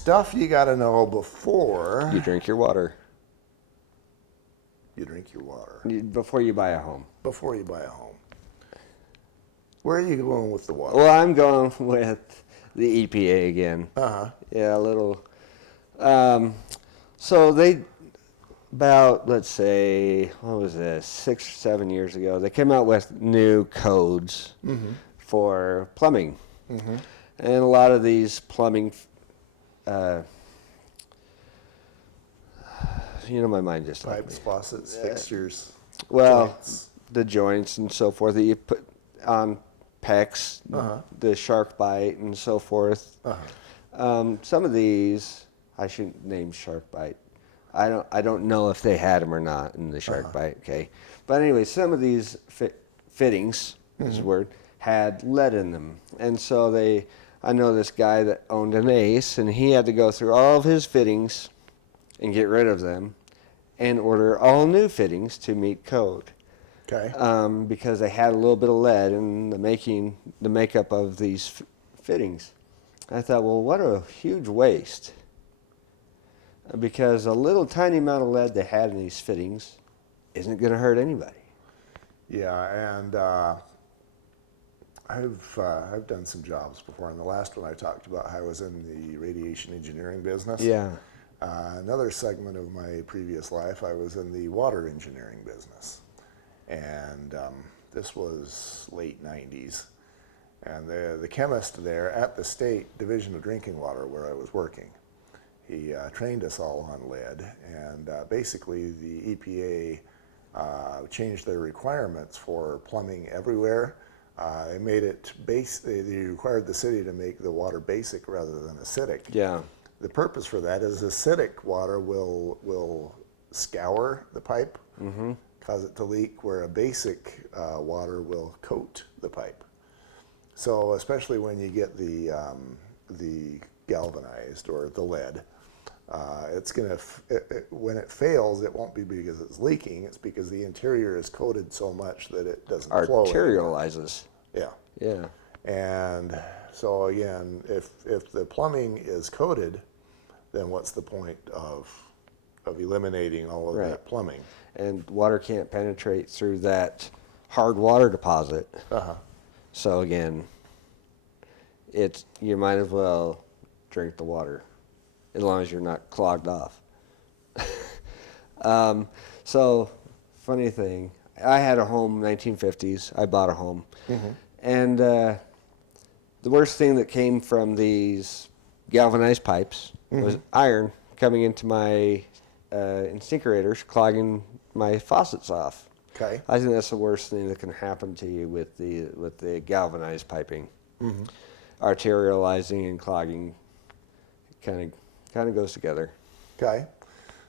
stuff you got to know before You drink your water. you drink your water. Before you buy a home. Before you buy a home. Where are you going with the water? Well, I'm going with the EPA again. Uh-huh. Yeah, a little. So they, about, let's say, what was this, 6 or 7 years ago, they came out with new codes for plumbing. And a lot of these plumbing, my mind just left Pipes, me. faucets, fixtures, Well, joints. the joints and so forth that you put on pecs, the shark bite and so forth. Some of these, I shouldn't name shark bite. I don't know if they had them or not in the shark bite. Okay, but anyway, some of these fittings, is the word, had lead in them, and so I know this guy that owned an Ace, and he had to go through all of his fittings and get rid of them, and order all new fittings to meet code. Okay. Because they had a little bit of lead in the makeup of these fittings. I thought, well, what a huge waste. Because a little tiny amount of lead they had in these fittings isn't going to hurt anybody. Yeah, and I've done some jobs before, and the last one I talked about, I was in the radiation engineering business. Yeah. Another segment of my previous life, I was in the water engineering business. And this was late 90s. And the chemist there at the State Division of Drinking Water where I was working, he trained us all on lead. And basically the EPA changed their requirements for plumbing everywhere. They made it they required the city to make the water basic rather than acidic. Yeah. The purpose for that is acidic water will scour the pipe, cause it to leak, where a basic water will coat the pipe. So especially when you get the galvanized or the lead, it's gonna when it fails, it won't be because it's leaking. It's because the interior is coated so much that it doesn't flow anymore. Arterializes. Yeah. Yeah. And so again, if the plumbing is coated, then what's the point of eliminating all of that plumbing? And water can't penetrate through that hard water deposit. So again, you might as well drink the water, as long as you're not clogged off. So, funny thing, I had a home, 1950s. I bought a home, and the worst thing that came from these galvanized pipes was iron coming into my incinerators, clogging my faucets off. Okay. I think that's the worst thing that can happen to you with the galvanized piping. Arterializing and clogging kind of goes together. Okay.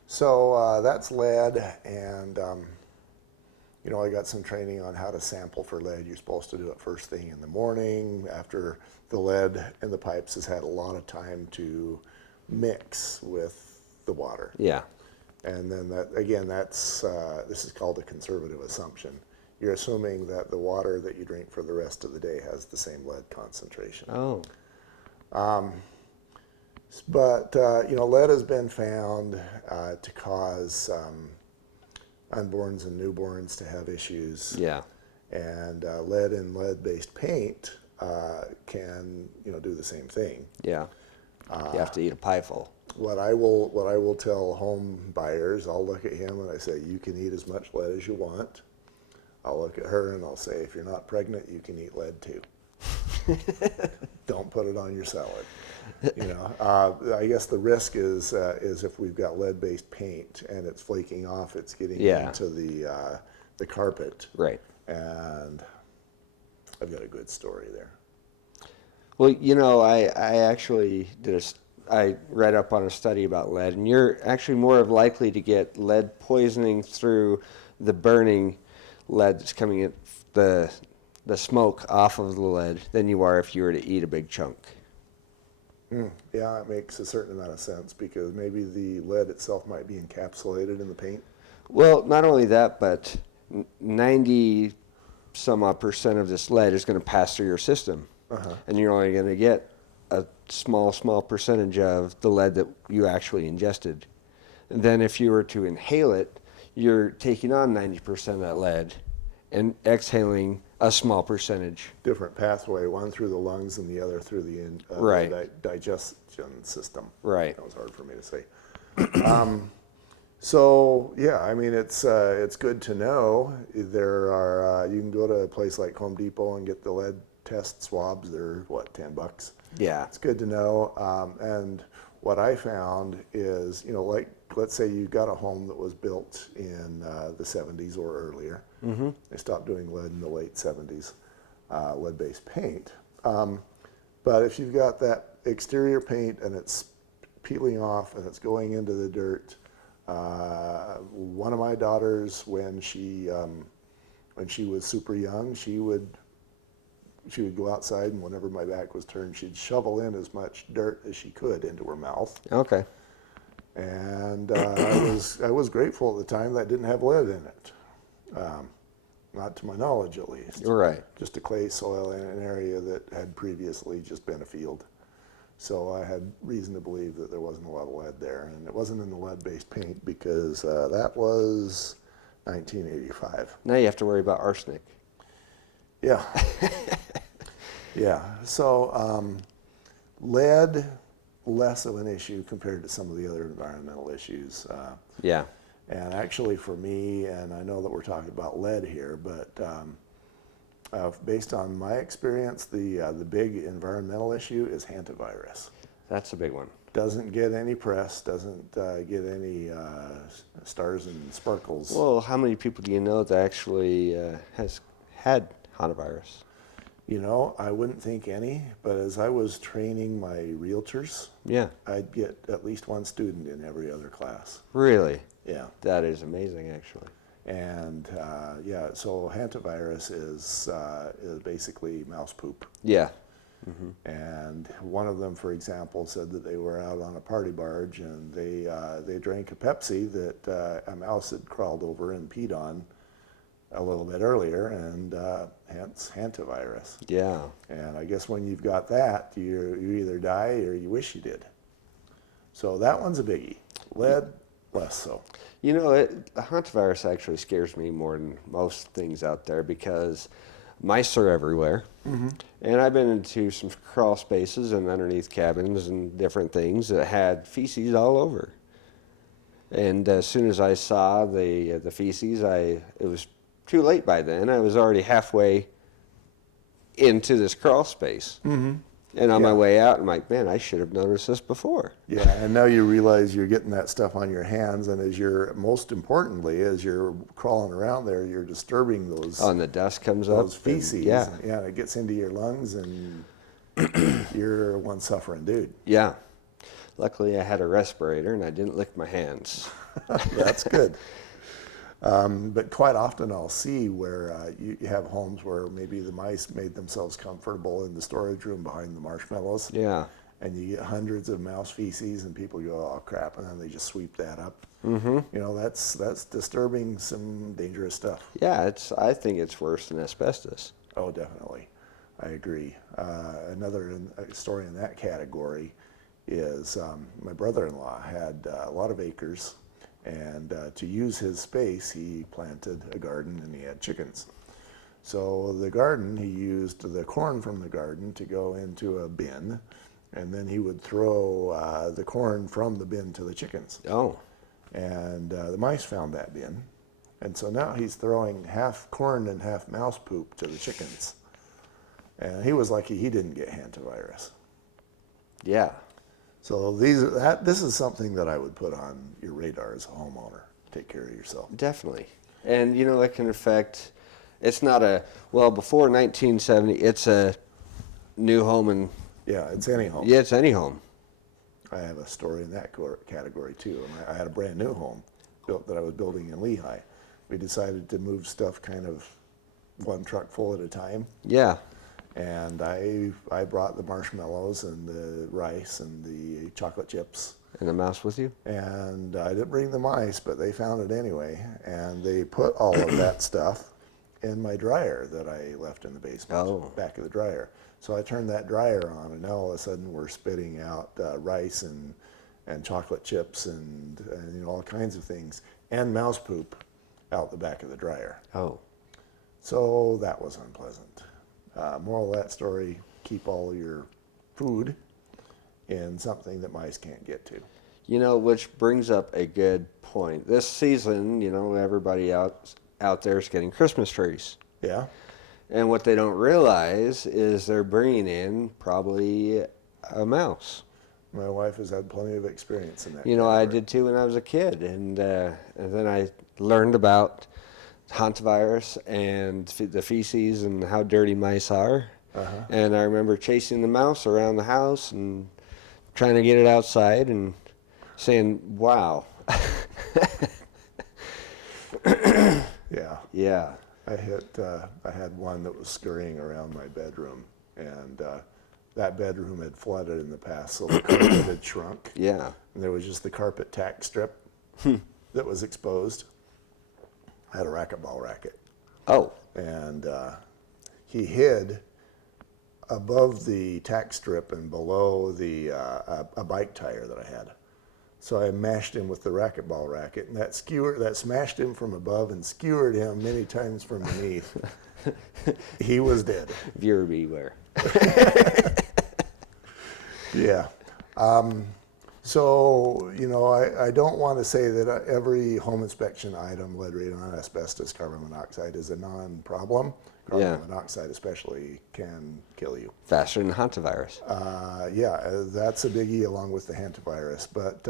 So that's lead, and I got some training on how to sample for lead. You're supposed to do it first thing in the morning after the lead in the pipes has had a lot of time to mix with the water. Yeah. And then this is called a conservative assumption. You're assuming that the water that you drink for the rest of the day has the same lead concentration. Oh. But lead has been found to cause unborns and newborns to have issues. Yeah. And lead and lead-based paint can do the same thing. Yeah. You have to eat a pie full. What I will tell home buyers, I'll look at him and I say, you can eat as much lead as you want. I'll look at her and I'll say, if you're not pregnant, you can eat lead too. Don't put it on your salad. I guess the risk is if we've got lead-based paint and it's flaking off, it's getting into the carpet. Right. And I've got a good story there. Well, I actually I read up on a study about lead, and you're actually more likely to get lead poisoning through the burning lead that's coming in, the smoke off of the lead, than you are if you were to eat a big chunk. Yeah, it makes a certain amount of sense, because maybe the lead itself might be encapsulated in the paint. Well, not only that, but 90-some odd % of this lead is going to pass through your system, and you're only going to get a small percentage of the lead that you actually ingested. And then if you were to inhale it, you're taking on 90% of that lead and exhaling a small percentage. Different pathway, one through the lungs and the other through the Right. digestion system. Right. That was hard for me to say. So yeah, I mean it's good to know. There are you can go to a place like Home Depot and get the lead test swabs. They're what, $10? Yeah. It's good to know. And what I found is, like let's say you got a home that was built in the 70s or earlier. Mm-hmm. They stopped doing lead in the late 70s, lead-based paint. But if you've got that exterior paint and it's peeling off and it's going into the dirt, one of my daughters, when she was super young, she would go outside, and whenever my back was turned, she'd shovel in as much dirt as she could into her mouth. Okay. And I was grateful at the time that didn't have lead in it, not to my knowledge at least. Right. Just a clay soil in an area that had previously just been a field. So I had reason to believe that there wasn't a lot of lead there, and it wasn't in the lead-based paint because that was 1985. Now you have to worry about arsenic. Yeah. Yeah. So lead, less of an issue compared to some of the other environmental issues. Yeah. And actually for me, and I know that we're talking about lead here, but based on my experience, the big environmental issue is hantavirus. That's a big one. Doesn't get any press, doesn't get any stars and sparkles. Well, how many people do you know that actually has had hantavirus? I wouldn't think any, but as I was training my realtors, Yeah. I'd get at least one student in every other class. Really? Yeah. That is amazing, actually. And so hantavirus is basically mouse poop. Yeah. And one of them, for example, said that they were out on a party barge and they drank a Pepsi that a mouse had crawled over and peed on a little bit earlier, and hence hantavirus. Yeah. And I guess when you've got that, you either die or you wish you did. So that one's a biggie. Lead, less so. The hantavirus actually scares me more than most things out there because mice are everywhere. Mm-hmm. And I've been into some crawl spaces and underneath cabins and different things that had feces all over. And as soon as I saw the feces, it was too late by then. I was already halfway into this crawl space. Mm-hmm. And on my way out, I'm like, man, I should have noticed this before. Yeah, and now you realize you're getting that stuff on your hands, and most importantly, as you're crawling around there, you're disturbing those. Oh, and the dust comes up. Those feces. Yeah, it gets into your lungs, and you're one suffering dude. Yeah. Luckily, I had a respirator, and I didn't lick my hands. That's good. But quite often I'll see where you have homes where maybe the mice made themselves comfortable in the storage room behind the marshmallows. Yeah. And you get hundreds of mouse feces and people go, oh crap, and then they just sweep that up. Mm-hmm. That's disturbing some dangerous stuff. Yeah, I think it's worse than asbestos. Oh, definitely. I agree. Another story in that category is my brother-in-law had a lot of acres. And to use his space, he planted a garden and he had chickens. So the garden, he used the corn from the garden to go into a bin, and then he would throw the corn from the bin to the chickens. Oh. And the mice found that bin. And so now he's throwing half corn and half mouse poop to the chickens. And he was lucky he didn't get hantavirus. Yeah. So this is something that I would put on your radar as a homeowner. Take care of yourself. Definitely. And, that can affect, it's not before 1970, it's a new home and... Yeah, it's any home. Yeah, it's any home. I have a story in that category too. I had a brand new home built that I was building in Lehigh. We decided to move stuff kind of one truck full at a time. Yeah. And I brought the marshmallows and the rice and the chocolate chips. And the mouse with you? And I didn't bring the mice, but they found it anyway. And they put all of that stuff in my dryer that I left in the basement, Oh. back of the dryer. So I turned that dryer on, and now all of a sudden we're spitting out rice and chocolate chips and all kinds of things, and mouse poop out the back of the dryer. Oh. So that was unpleasant. Moral of that story, keep all your food in something that mice can't get to. Which brings up a good point. This season, everybody out there is getting Christmas trees. Yeah? And what they don't realize is they're bringing in probably a mouse. My wife has had plenty of experience in that. I did too when I was a kid. And then I learned about hantavirus and the feces and how dirty mice are. Uh-huh. And I remember chasing the mouse around the house and trying to get it outside and saying, wow. Yeah. Yeah. I had one that was scurrying around my bedroom, and that bedroom had flooded in the past, so the carpet had shrunk. Yeah. And there was just the carpet tack strip that was exposed. I had a racquetball racket. Oh. And he hid above the tack strip and below the a bike tire that I had. So I mashed him with the racquetball racket, and that smashed him from above and skewered him many times from beneath. He was dead. Viewer beware. Yeah. So, I don't want to say that every home inspection item lead rate on asbestos, carbon monoxide is a non-problem. Carbon Yeah. monoxide especially can kill you. Faster than hantavirus. That's a biggie along with the hantavirus. But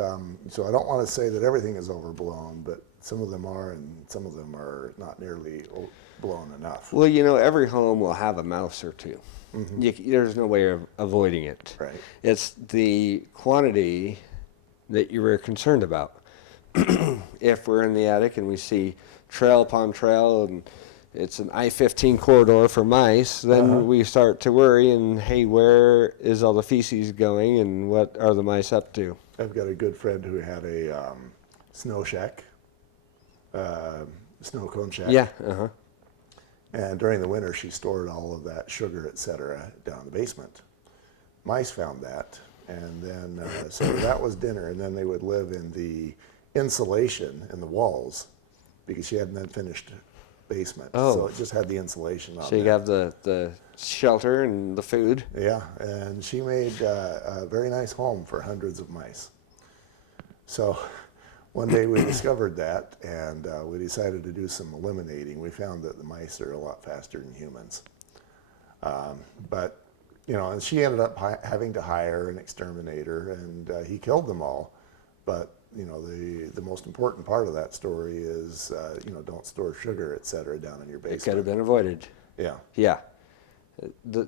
so I don't want to say that everything is overblown, but some of them are, and some of them are not nearly blown enough. Well, every home will have a mouse or two. Mm-hmm. There's no way of avoiding it. Right. It's the quantity that you were concerned about. If we're in the attic and we see trail upon trail and it's an I-15 corridor for mice, then we start to worry, and hey, where is all the feces going and what are the mice up to? I've got a good friend who had a snow shack, snow cone shack. Yeah, And during the winter, she stored all of that sugar, et cetera, down in the basement. Mice found that, and then so that was dinner. And then they would live in the insulation in the walls because she hadn't then finished basement. Oh. So it just had the insulation on so you there. have the shelter and the food. Yeah, and she made a very nice home for hundreds of mice. So one day we discovered that, and we decided to do some eliminating. We found that the mice are a lot faster than humans. But, and she ended up having to hire an exterminator, and he killed them all. But, the most important part of that story is, don't store sugar, et cetera, down in your basement. It could have been avoided. Yeah. Yeah. The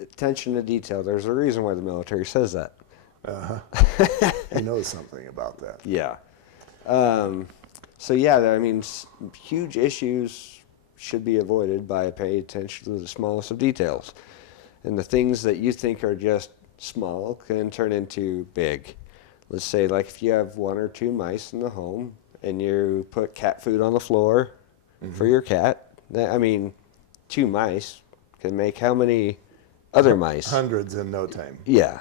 attention to detail, there's a reason why the military says that. He knows something about that. Yeah. So yeah, huge issues should be avoided by paying attention to the smallest of details. And the things that you think are just small can turn into big. Let's say, like, if you have one or two mice in the home and you put cat food on the floor for your cat, two mice can make how many other mice? Hundreds in no time. Yeah.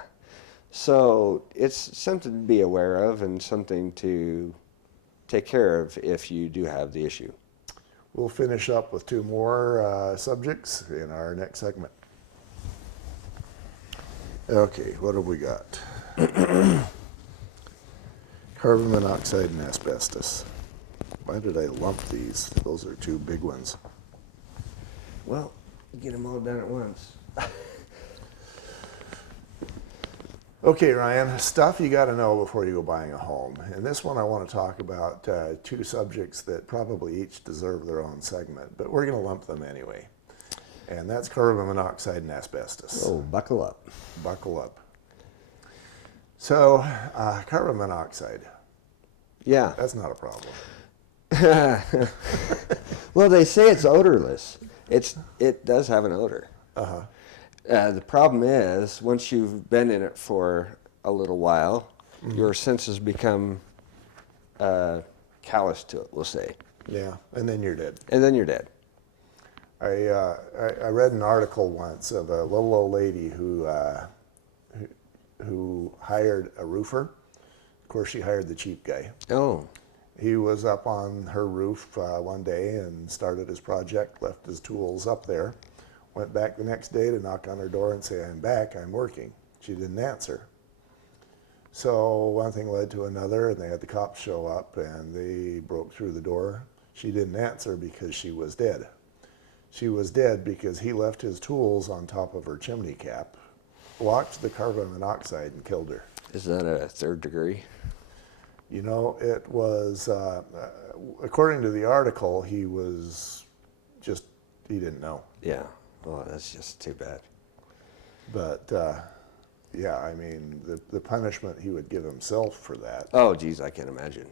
So it's something to be aware of and something to take care of if you do have the issue. We'll finish up with two more subjects in our next segment. Okay, what have we got? Carbon monoxide and asbestos. Why did I lump these? Those are two big ones. Well, get them all done at once. Okay, Ryan, stuff you got to know before you go buying a home. In this one, I want to talk about two subjects that probably each deserve their own segment, but we're going to lump them anyway. And that's carbon monoxide and asbestos. Oh, buckle up. Buckle up. So, carbon monoxide. Yeah. That's not a problem. Well, they say it's odorless. It does have an odor. Uh-huh. The problem is, once you've been in it for a little while, your senses become callous to it, we'll say. Yeah, and then you're dead. And then you're dead. I read an article once of a little old lady who hired a roofer. Of course, she hired the cheap guy. Oh, He was up on her roof one day and started his project, left his tools up there, went back the next day to knock on her door and say, "I'm back, I'm working." She didn't answer. So one thing led to another, and they had the cops show up, and they broke through the door. She didn't answer because she was dead. She was dead because he left his tools on top of her chimney cap, locked the carbon monoxide, and killed her. is that a third degree? You know, it was, according to the article, he didn't know. Yeah. Oh, that's just too bad. But, yeah, I mean, the punishment he would give himself for that. Oh, geez, I can imagine.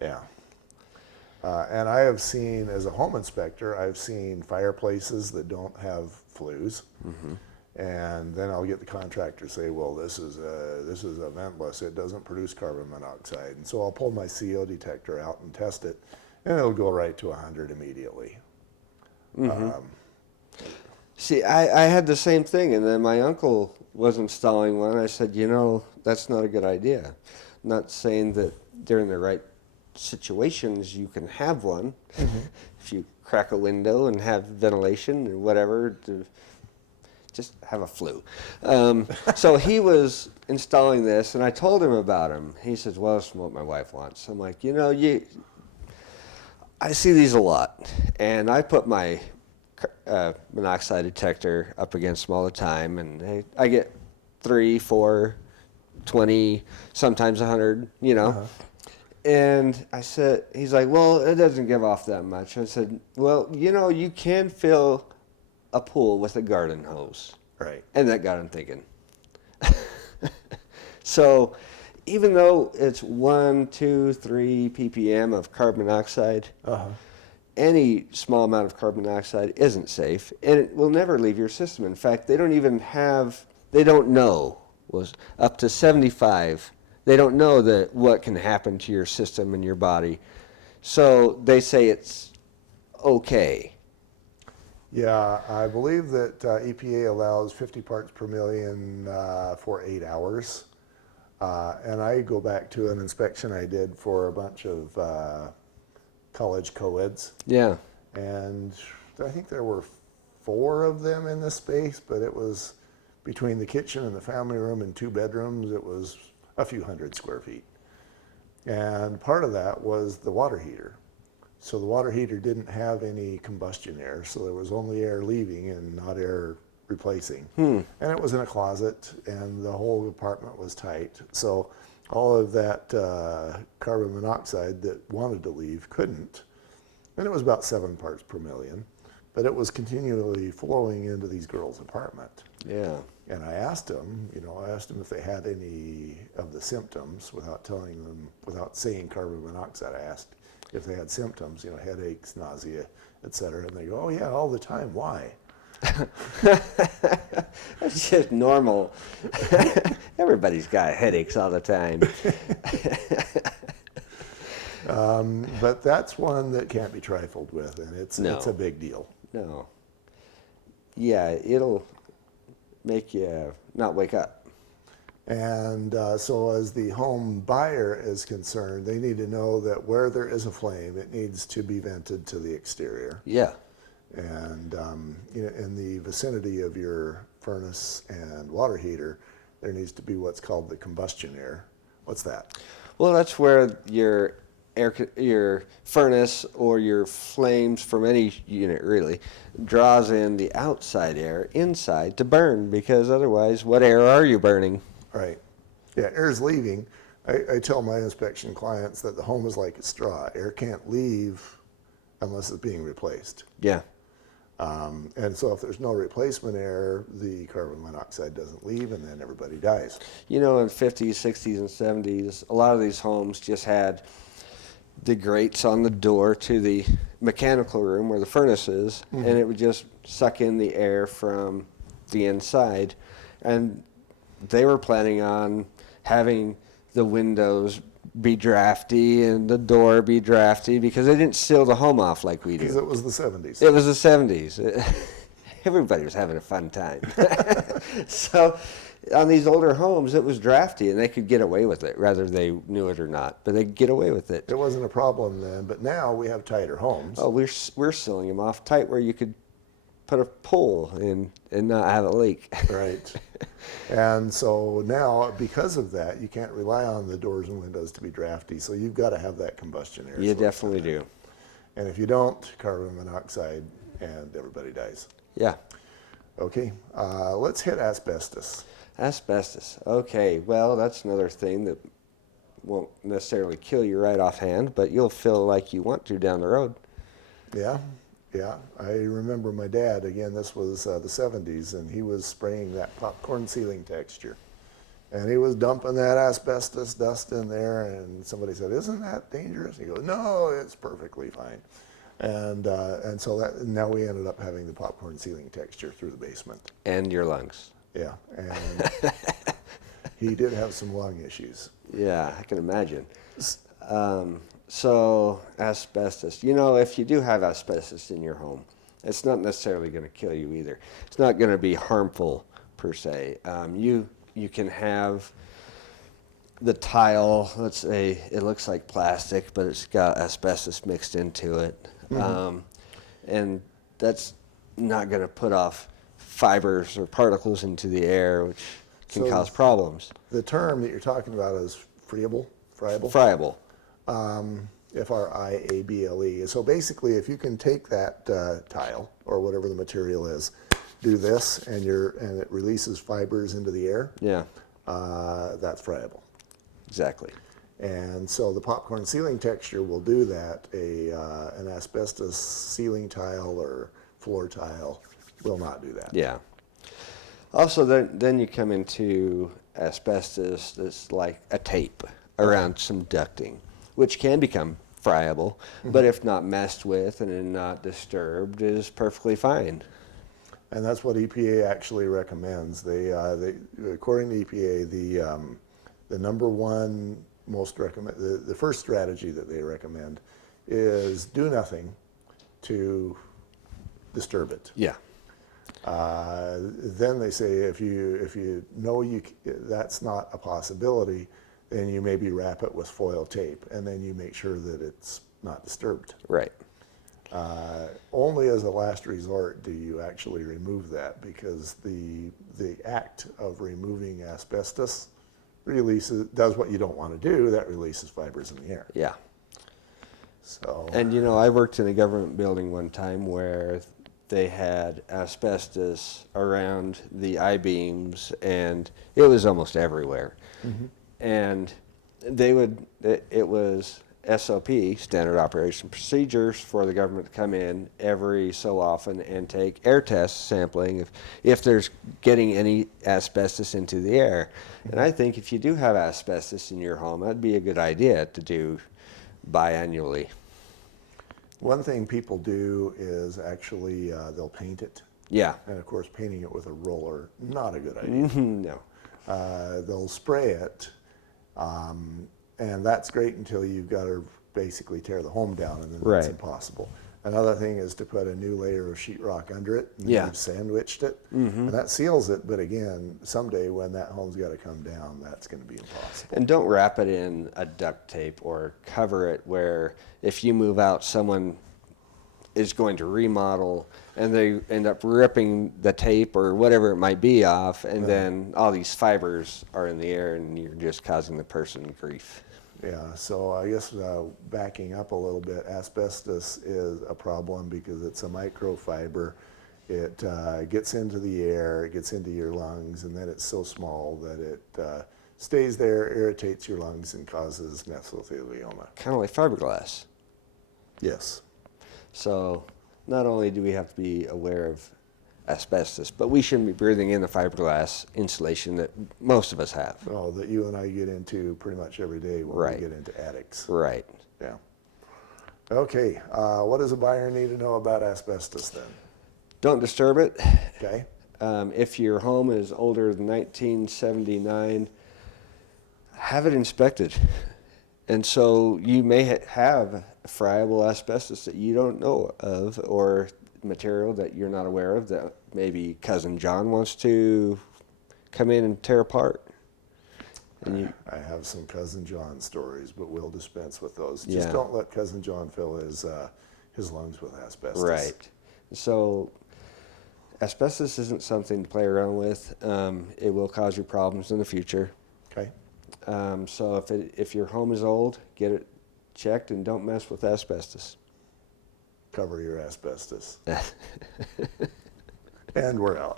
Yeah. And I have seen, as a home inspector, I've seen fireplaces that don't have flues. Mm-hmm. And then I'll get the contractor say, well, this is a ventless, it doesn't produce carbon monoxide. And so I'll pull my CO detector out and test it, and it'll go right to 100 immediately. Mm-hmm. See, I had the same thing, and then my uncle was installing one. I said, that's not a good idea. Not saying that during the right situations you can have one. Mm-hmm. If you crack a window and have ventilation or whatever, just have a flue. So he was installing this, and I told him about him. He says, well, that's what my wife wants. I'm like, I see these a lot, and I put my monoxide detector up against them all the time, and I get 3, 4, 20, sometimes 100, Uh-huh. And I said, he's like, well, it doesn't give off that much. I said, well, you can fill a pool with a garden hose. Right. And that got him thinking. So even though it's 1, 2, 3 ppm of carbon dioxide, uh-huh. Any small amount of carbon dioxide isn't safe, and it will never leave your system. In fact, they don't know, was up to 75. They don't know that what can happen to your system and your body. So they say it's okay. Yeah, I believe that EPA allows 50 parts per million for 8 hours. And I go back to an inspection I did for a bunch of college co-eds. Yeah. And I think there were 4 of them in this space, but it was between the kitchen and the family room and 2 bedrooms, it was a few hundred square feet. And part of that was the water heater. So the water heater didn't have any combustion air, so there was only air leaving and not air replacing. And it was in a closet, and the whole apartment was tight. So all of that carbon monoxide that wanted to leave couldn't. And it was about 7 parts per million. But it was continually flowing into these girls' apartment. Yeah. And I asked them, if they had any of the symptoms without telling them, without saying carbon monoxide. I asked if they had symptoms, headaches, nausea, etc. And they go, oh yeah, all the time. Why? That's just normal. Everybody's got headaches all the time. But that's one that can't be trifled with, and it's a big deal. No. Yeah, it'll make you not wake up. And so as the home buyer is concerned, they need to know that where there is a flame, it needs to be vented to the exterior. Yeah. And in the vicinity of your furnace and water heater, there needs to be what's called the combustion air. What's that? Well, that's where your furnace or your flames from any unit really draws in the outside air inside to burn, because otherwise what air are you burning? Right. Yeah, air's leaving. I tell my inspection clients that the home is like a straw. Air can't leave unless it's being replaced. Yeah. And so if there's no replacement air, the carbon monoxide doesn't leave, and then everybody dies. In 50s, 60s, and 70s, a lot of these homes just had the grates on the door to the mechanical room where the furnace is, mm-hmm. and it would just suck in the air from the inside. And they were planning on having the windows be drafty and the door be drafty because they didn't seal the home off like we Because do. it was the 70s. It was the 70s. Everybody was having a fun time. So on these older homes, it was drafty, and they could get away with it, whether they knew it or not. But they could get away with it. It wasn't a problem then, but now we have tighter homes. Oh, we're sealing them off tight where you could put a pole in and not have it leak. Right. And so now, because of that, you can't rely on the doors and windows to be drafty. So you've got to have that combustion air. You source definitely in there. do. And if you don't, carbon monoxide, and everybody dies. Yeah. Okay, let's hit asbestos. Asbestos. Okay, well, that's another thing that won't necessarily kill you right offhand, but you'll feel like you want to down the road. Yeah, yeah. I remember my dad, again, this was the 70s, and he was spraying that popcorn ceiling texture. And he was dumping that asbestos dust in there, and somebody said, "Isn't that dangerous?" He goes, "No, it's perfectly fine." And so that now we ended up having the popcorn ceiling texture through the basement. And your lungs. Yeah, and he did have some lung issues. Yeah, I can imagine. So asbestos. You know, if you do have asbestos in your home, it's not necessarily going to kill you either. It's not going to be harmful per se. You can have the tile. Let's say it looks like plastic, but it's got asbestos mixed into it, and that's not going to put off fibers or particles into the air, which can So cause problems. The term that you're talking about is friable. Friable. Friable. So basically, if you can take that tile or whatever the material is, do this, and it releases fibers into the air. Yeah, That's friable. exactly. And so the popcorn ceiling texture will do that. An asbestos ceiling tile or floor tile will not do that. Yeah. Also, then you come into asbestos that's like a tape around some ducting, which can become friable, but if not messed with and not disturbed, is perfectly fine. And that's what EPA actually recommends. They according to EPA, the number one most recommend the first strategy that they recommend is do nothing to disturb it. Yeah. Then they say if you know that's not a possibility, then you maybe wrap it with foil tape, and then you make sure that it's not disturbed. Right. Only as a last resort do you actually remove that, because the act of removing asbestos does what you don't want to do. That releases fibers in the air. Yeah. So. And you know, I worked in a government building one time where they had asbestos around the I-beams, and it was almost everywhere. And it was SOP, standard operation procedures, for the government to come in every so often and take air test sampling if there's getting any asbestos into the air. And I think if you do have asbestos in your home, that'd be a good idea to do biannually. One thing people do is actually they'll paint it. Yeah. And of course, painting it with a roller, not a good idea. No. They'll spray it, and that's great until you've got to basically tear the home down, and then Right. it's impossible. Another thing is to put a new layer of sheetrock under it. And Yeah. You've sandwiched it, and that seals it. But again, someday when that home's got to come down, that's going to be impossible. And don't wrap it in a duct tape or cover it where if you move out, someone is going to remodel and they end up ripping the tape or whatever it might be off, and then all these fibers are in the air and you're just causing the person grief. Yeah, so I guess backing up a little bit, asbestos is a problem because it's a microfiber. It gets into the air, it gets into your lungs, and then it's so small that it stays there, irritates your lungs, and causes mesothelioma. Kind of like fiberglass. Yes. So not only do we have to be aware of asbestos, but we shouldn't be breathing in the fiberglass insulation that most of us have. Oh, that you and I get into pretty much every day when Right. we get into attics. Right. Yeah. Okay, what does a buyer need to know about asbestos then? Don't disturb it. Okay. If your home is older than 1979, have it inspected. And so you may have friable asbestos that you don't know of, or material that you're not aware of that maybe Cousin John wants to come in and tear apart. And I have some Cousin John stories, but we'll dispense with those. Yeah. Just don't let Cousin John fill his lungs with asbestos. right. So asbestos isn't something to play around with. It will cause you problems in the future. Okay. So if your home is old, get it checked and don't mess with asbestos. Cover your asbestos. And we're out.